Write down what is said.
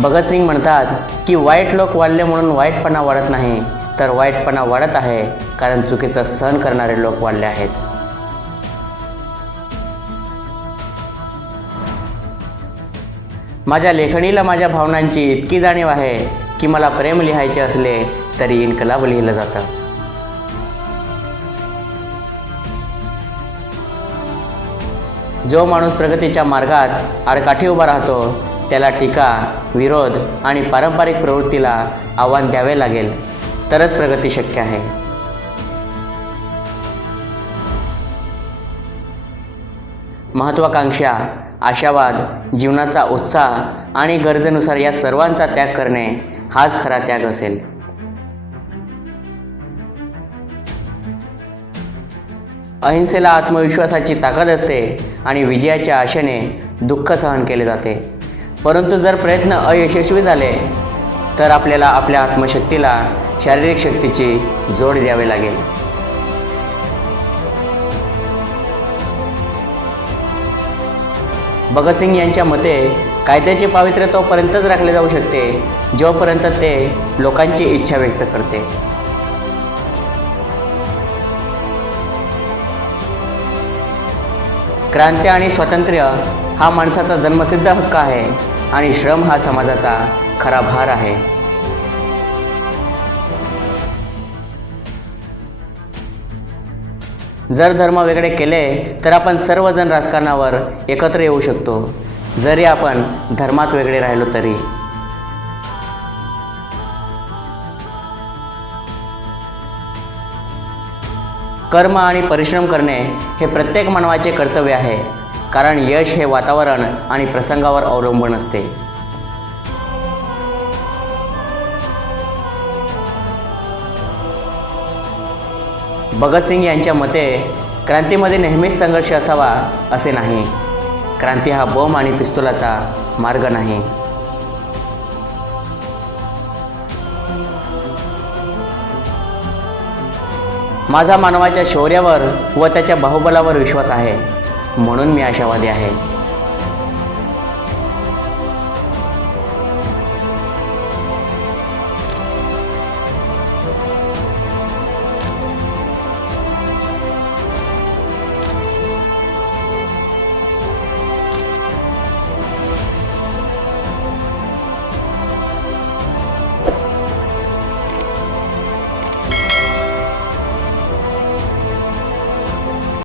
भगतसिंग म्हणतात की वाईट लोक वाढले म्हणून वाईटपणा वाढत नाही, तर वाईटपणा वाढत आहे कारण चुकीचं सहन करणारे लोक वाढले आहेत. माझ्या लेखणीला माझ्या भावनांची इतकी जाणीव आहे की मला प्रेम लिहायचे असले तरी इन्कलाब लिहिलं जातं. जो माणूस प्रगतीच्या मार्गात आडकाठी उभा राहतो त्याला टीका, विरोध आणि पारंपरिक प्रवृत्तीला आव्हान द्यावे लागेल, तरच प्रगती शक्य आहे. महत्त्वाकांक्षा, आशावाद, जीवनाचा उत्साह आणि गरजेनुसार या सर्वांचा त्याग करणे हाच खरा त्याग असेल. अहिंसेला आत्मविश्वासाची ताकद असते आणि विजयाच्या आशेने दुःख सहन केले जाते. परंतु जर प्रयत्न अयशस्वी झाले तर आपल्याला आपल्या आत्मशक्तीला शारीरिक शक्तीची जोड द्यावी लागेल. भगतसिंग यांच्या मते कायद्याचे पावित्र्य तोपर्यंतच राखले जाऊ शकते जोपर्यंत ते लोकांची इच्छा व्यक्त करते. क्रांती आणि स्वातंत्र्य हा माणसाचा जन्मसिद्ध हक्क आहे आणि श्रम हा समाजाचा खरा भार आहे. जर धर्म वेगळे केले तर आपण सर्वजण राजकारणावर एकत्र येऊ शकतो, जरी आपण धर्मात वेगळे राहिलो तरी. कर्म आणि परिश्रम करणे हे प्रत्येक मानवाचे कर्तव्य आहे, कारण यश हे वातावरण आणि प्रसंगावर अवलंबून असते. भगतसिंग यांच्या मते क्रांतीमध्ये नेहमीच संघर्ष असावा असे नाही. क्रांती हा बॉम्ब आणि पिस्तुलाचा मार्ग नाही. माझा मानवाच्या शौर्यावर व त्याच्या बाहुबलावर विश्वास आहे, म्हणून मी आशावादी आहे.